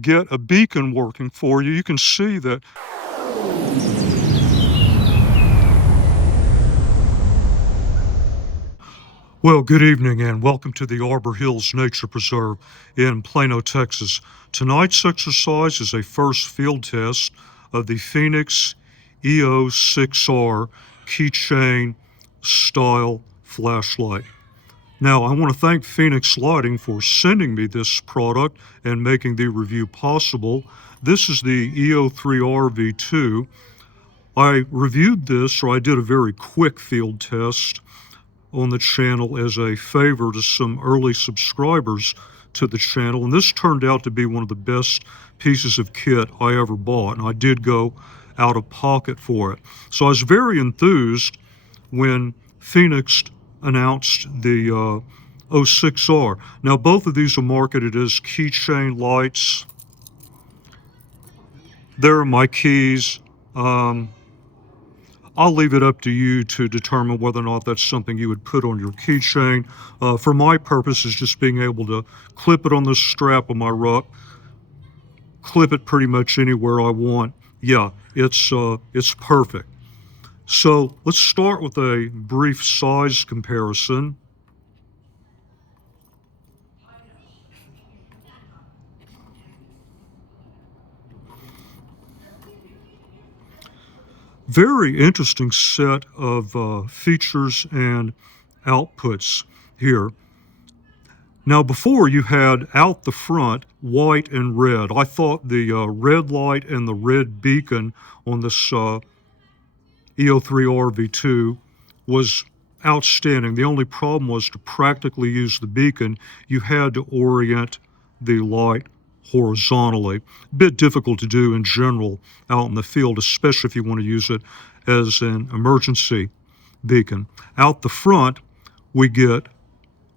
get a beacon working for you. You can see that well, good evening and welcome to the Arbor Hills Nature Preserve in Plano, Texas. Tonight's exercise is a first field test of the FENIX E06R Keychain style flashlight. Now, I want to thank Phoenix Lighting for sending me this product and making the review possible. This is the E03R V2. I reviewed this, or I did a very quick field test on the channel as a favor to some early subscribers to the channel, and this turned out to be one of the best pieces of kit I ever bought, and I did go out of pocket for it. So I was very enthused when Phoenix announced the 06R. Now both of these are marketed as keychain lights. There are my keys. I'll leave it up to you to determine whether or not that's something you would put on your keychain. For my purposes, just being able to clip it on the strap of my ruck, clip it pretty much anywhere I want. Yeah, it's perfect. So let's start with a brief size comparison. Very interesting set of features and outputs here. Now before you had out the front white and red. I thought the red light and the red beacon on this E03R V2 was outstanding. The only problem was to practically use the beacon, you had to orient the light horizontally. A bit difficult to do in general out in the field, especially if you want to use it as an emergency beacon. Out the front, we get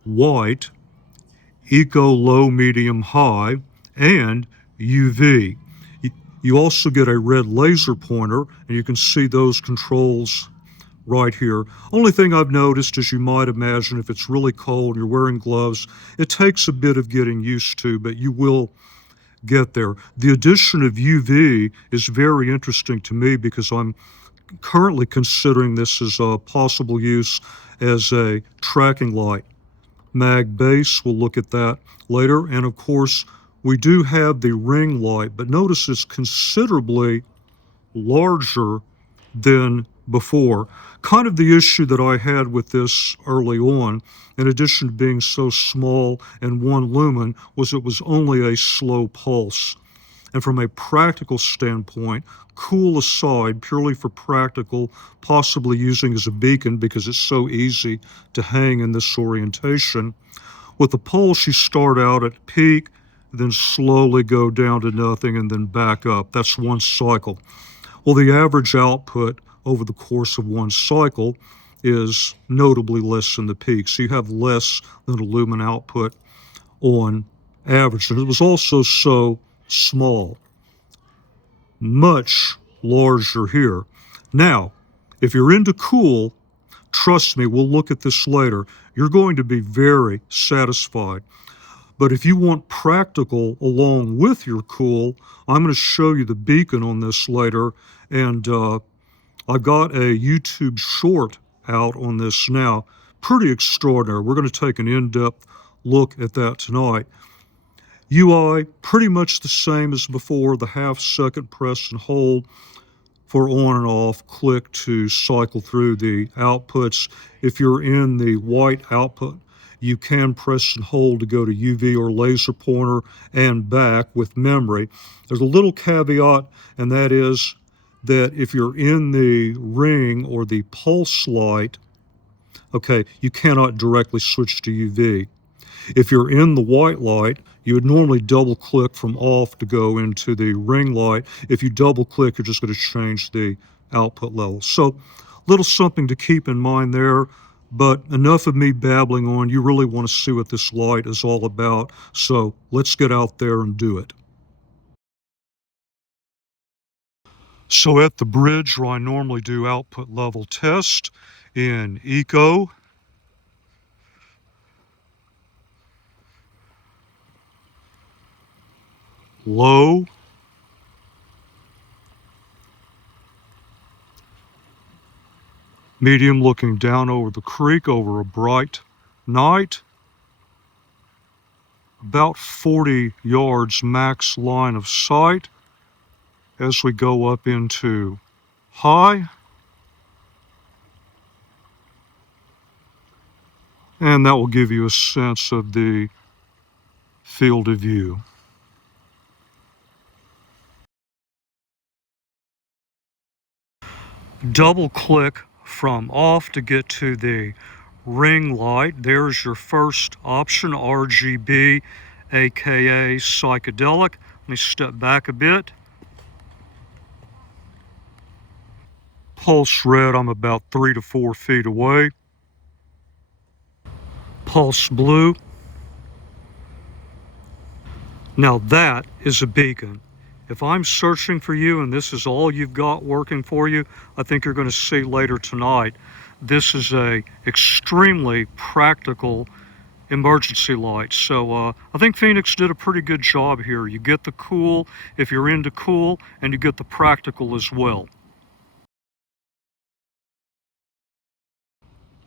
white, eco, low, medium, high, and UV. You also get a red laser pointer, and you can see those controls right here. Only thing I've noticed, as you might imagine, if it's really cold and you're wearing gloves, it takes a bit of getting used to, but you will get there. The addition of UV is very interesting to me because I'm currently considering this as a possible use as a tracking light. Mag base, we'll look at that later. And of course, we do have the ring light, but notice it's considerably larger than before. Kind of the issue that I had with this early on, in addition to being so small and one lumen, was it was only a slow pulse. And from a practical standpoint, cool aside, purely for practical, possibly using as a beacon because it's so easy to hang in this orientation. With the pulse, you start out at peak, then slowly go down to nothing and then back up. That's one cycle. Well, the average output over the course of one cycle is notably less than the peak. So you have less than a lumen output on average. And it was also so small, much larger here. Now, if you're into cool, trust me, we'll look at this later, you're going to be very satisfied. But if you want practical along with your cool, I'm going to show you the beacon on this later, and I've got a YouTube short out on this now. Pretty extraordinary. We're going to take an in-depth look at that tonight. UI, pretty much the same as before, the half-second press and hold for on and off, click to cycle through the outputs. If you're in the white output, you can press and hold to go to UV or laser pointer and back with memory. There's a little caveat, and that is that if you're in the ring or the pulse light, okay, you cannot directly switch to UV. If you're in the white light, you would normally double click from off to go into the ring light. If you double click, you're just going to change the output level. So little something to keep in mind there, but enough of me babbling on. You really want to see what this light is all about. So let's get out there and do it. So at the bridge where I normally do output level test in Eco, low, medium looking down over the creek over a bright night, about 40 yards max line of sight as we go up into high, and that will give you a sense of the field of view. Double click from off to get to the ring light. There's your first option, RGB, aka psychedelic. Let me step back a bit. Pulse red, I'm about 3 to 4 feet away. Pulse blue. Now that is a beacon. If I'm searching for you and this is all you've got working for you, I think you're going to see later tonight, this is a extremely practical emergency light. So I think FENIX did a pretty good job here. You get the cool if you're into cool, and you get the practical as well.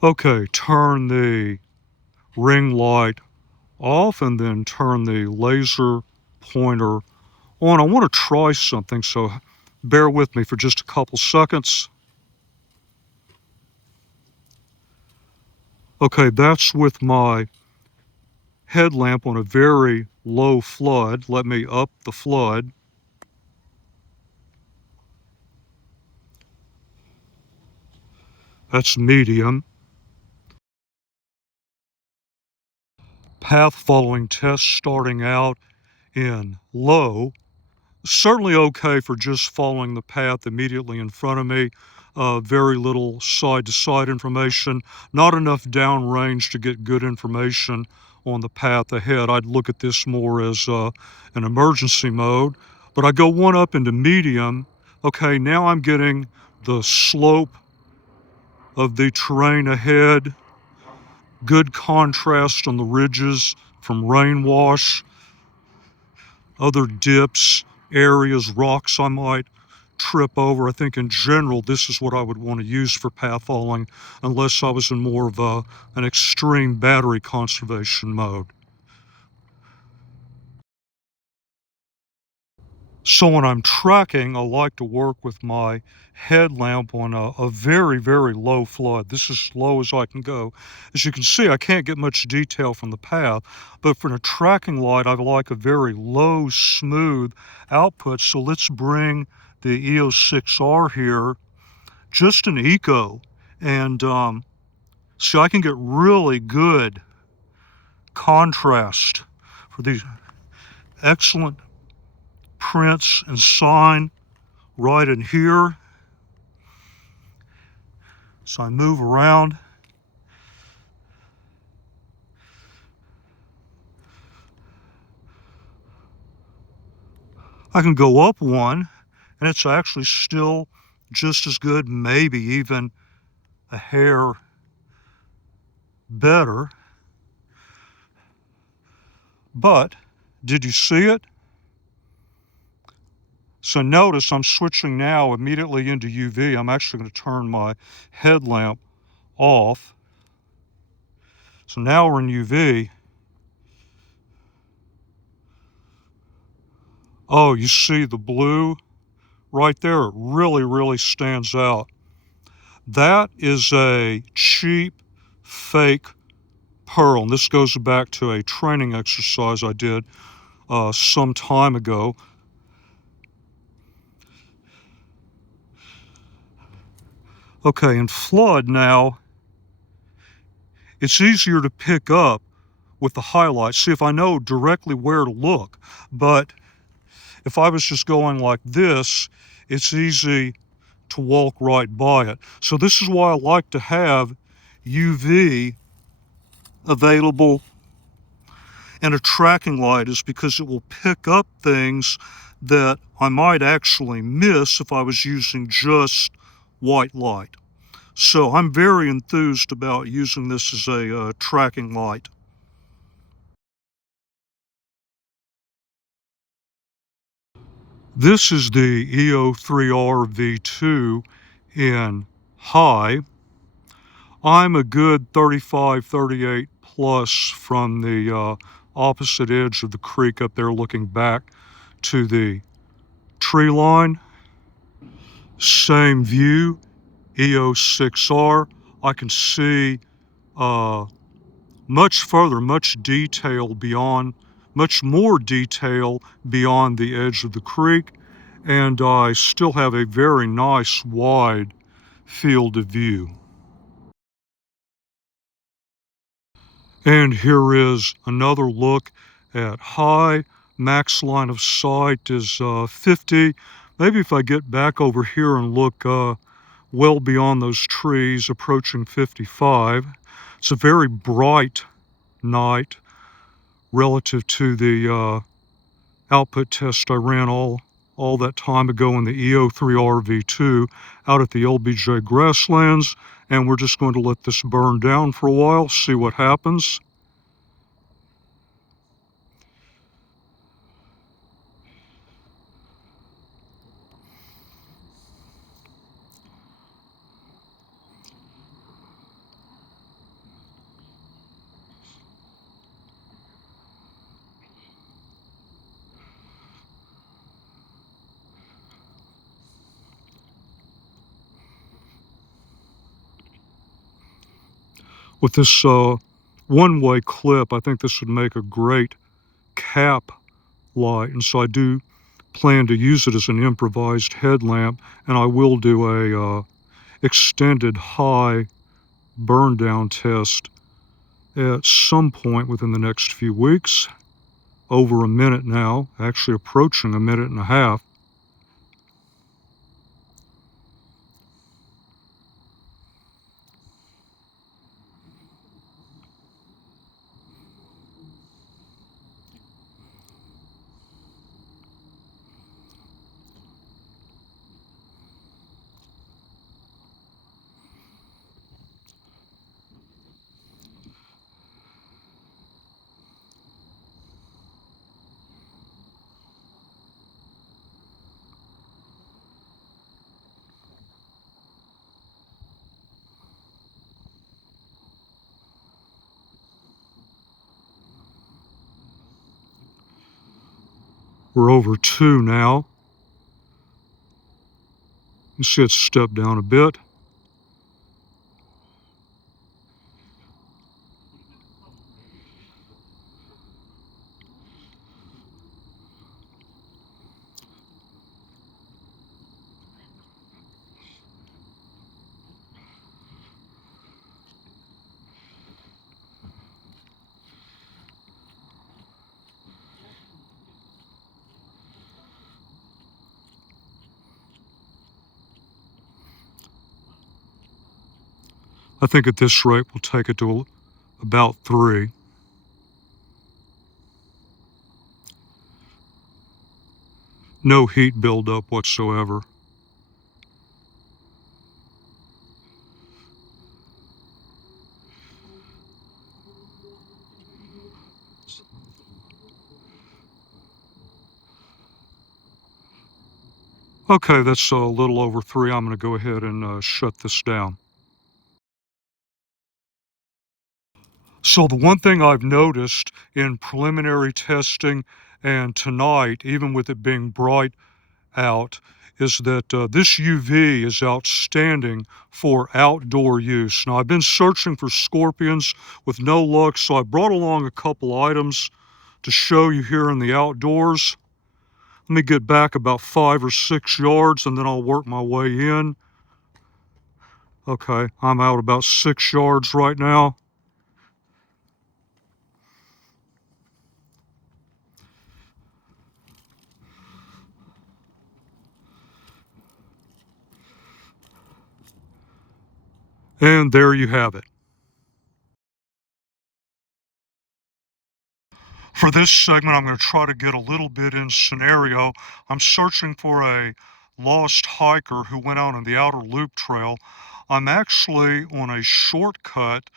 Okay, turn the ring light off and then turn the laser pointer on. I want to try something, so bear with me for just a couple seconds. Okay, that's with my headlamp on a very low flood. Let me up the flood. That's medium. Path following test starting out in low. Certainly okay for just following the path immediately in front of me. Very little side-to-side information. Not enough downrange to get good information on the path ahead. I'd look at this more as an emergency mode. But I go one up into medium. Okay, now I'm getting the slope of the terrain ahead. Good contrast on the ridges from rain wash, other dips, areas, rocks I might trip over. I think in general this is what I would want to use for path following unless I was in more of an extreme battery conservation mode. So when I'm tracking, I like to work with my headlamp on a very, very low flood. This is as low as I can go. As you can see, I can't get much detail from the path, but for a tracking light, I like a very low, smooth output. So let's bring the E06R here, just an eco, and so I can get really good contrast for these excellent prints and sign right in here. So I move around. I can go up one, and it's actually still just as good, maybe even a hair better. But did you see it? So notice I'm switching now immediately into UV. I'm actually going to turn my headlamp off. So now we're in UV. Oh, you see the blue right there? It really, really stands out. That is a cheap, fake pearl. And this goes back to a training exercise I did some time ago. Okay, in flood now, it's easier to pick up with the highlights. See if I know directly where to look. But if I was just going like this, it's easy to walk right by it. So this is why I like to have UV available and a tracking light, is because it will pick up things that I might actually miss if I was using just white light. So I'm very enthused about using this as a tracking light. This is the E03R V2 in high. I'm a good 35, 38 plus from the opposite edge of the creek up there looking back to the tree line. Same view, E06R. I can see much further, much more detail beyond the edge of the creek, and I still have a very nice wide field of view. And here is another look at high. Max line of sight is 50. Maybe if I get back over here and look well beyond those trees, approaching 55. It's a very bright night relative to the output test I ran all that time ago in the E03R V2 out at the LBJ grasslands, and we're just going to let this burn down for a while, see what happens. With this one-way clip, I think this would make a great cap light, and so I do plan to use it as an improvised headlamp, and I will do a extended high burn down test at some point within the next few weeks. Over a minute now, actually approaching a minute and a half. We're over 2 now. You see it's stepped down a bit. I think at this rate we'll take it to about 3. No heat buildup whatsoever. Okay, that's a little over 3. I'm going to go ahead and shut this down. So the one thing I've noticed in preliminary testing and tonight, even with it being bright out, is that this UV is outstanding for outdoor use. Now I've been searching for scorpions with no luck, so I brought along a couple items to show you here in the outdoors. Let me get back about 5 or 6 yards and then I'll work my way in. Okay, I'm out about 6 yards right now. And there you have it. For this segment, I'm going to try to get a little bit in scenario. I'm searching for a lost hiker who went out on the outer loop trail. I'm actually on a shortcut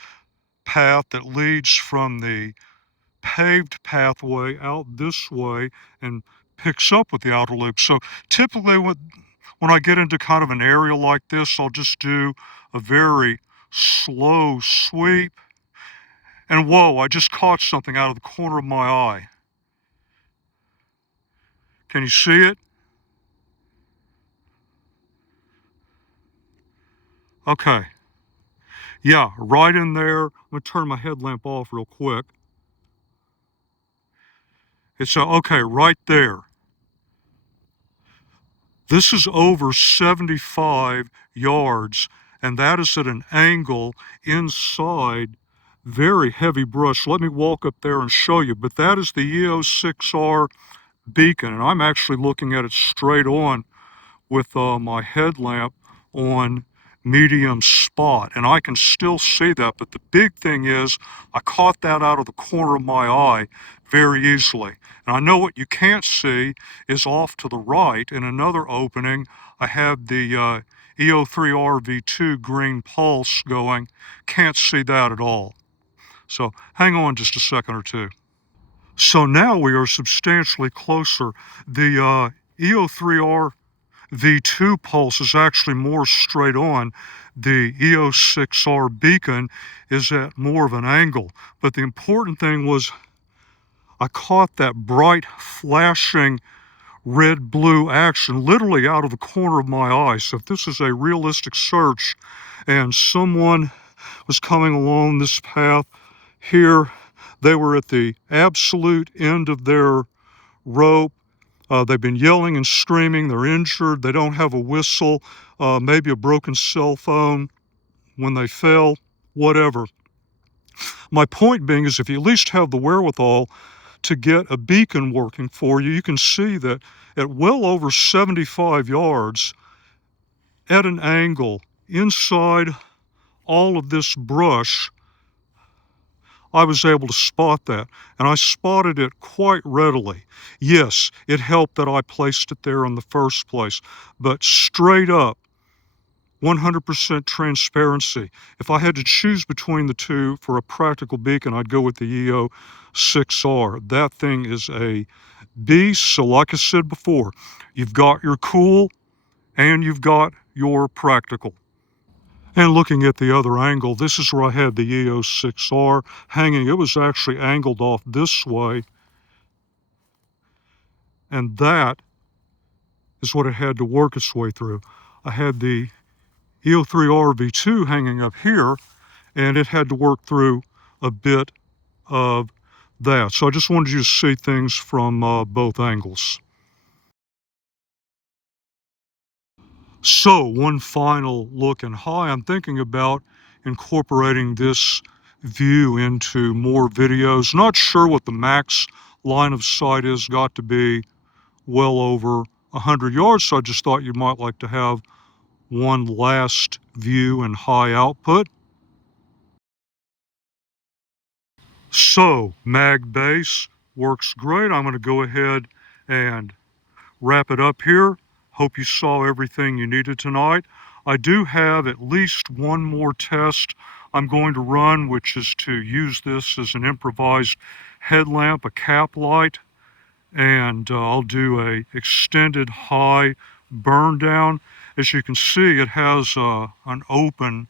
path that leads from the paved pathway out this way and picks up with the outer loop. So typically when I get into kind of an area like this, I'll just do a very slow sweep. And whoa, I just caught something out of the corner of my eye. Can you see it? Okay. Yeah, right in there. I'm going to turn my headlamp off real quick. It's okay, right there. This is over 75 yards, and that is at an angle inside very heavy brush. Let me walk up there and show you, but that is the E06R beacon, and I'm actually looking at it straight on with my headlamp on medium spot, and I can still see that. But the big thing is I caught that out of the corner of my eye very easily. And I know what you can't see is off to the right in another opening. I have the E03R V2 green pulse going. Can't see that at all. So hang on just a second or two. So now we are substantially closer. The E03R V2 pulse is actually more straight on. The E06R beacon is at more of an angle. But the important thing was I caught that bright flashing red-blue action literally out of the corner of my eye. So if this is a realistic search and someone was coming along this path here, they were at the absolute end of their rope. They've been yelling and screaming. They're injured. They don't have a whistle, maybe a broken cell phone when they fell, whatever. My point being is if you at least have the wherewithal to get a beacon working for you, you can see that at well over 75 yards at an angle inside all of this brush, I was able to spot that, and I spotted it quite readily. Yes, it helped that I placed it there in the first place, but straight up, 100% transparency. If I had to choose between the two for a practical beacon, I'd go with the E06R. That thing is a beast. So like I said before, you've got your cool and you've got your practical. And looking at the other angle, this is where I had the E06R hanging. It was actually angled off this way. And that is what it had to work its way through. I had the E03R V2 hanging up here, and it had to work through a bit of that. So I just wanted you to see things from both angles. So one final look and high, I'm thinking about incorporating this view into more videos. Not sure what the max line of sight is, got to be well over 100 yards, so I just thought you might like to have one last view and high output. So mag base works great. I'm going to go ahead and wrap it up here. Hope you saw everything you needed tonight. I do have at least one more test I'm going to run, which is to use this as an improvised headlamp, a cap light, and I'll do a extended high burn down. As you can see, it has an open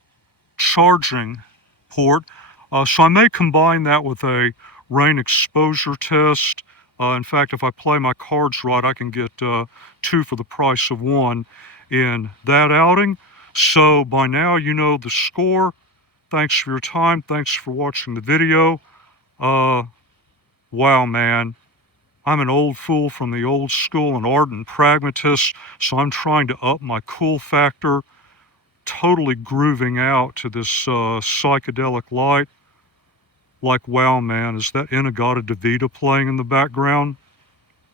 charging port. So I may combine that with a rain exposure test. In fact, if I play my cards right, I can get two for the price of one in that outing. So by now you know the score. Thanks for your time. Thanks for watching the video. Wow, man. I'm an old fool from the old school, an ardent pragmatist, so I'm trying to up my cool factor, totally grooving out to this psychedelic light. Like, wow, man, is that Inagata DeVita playing in the background?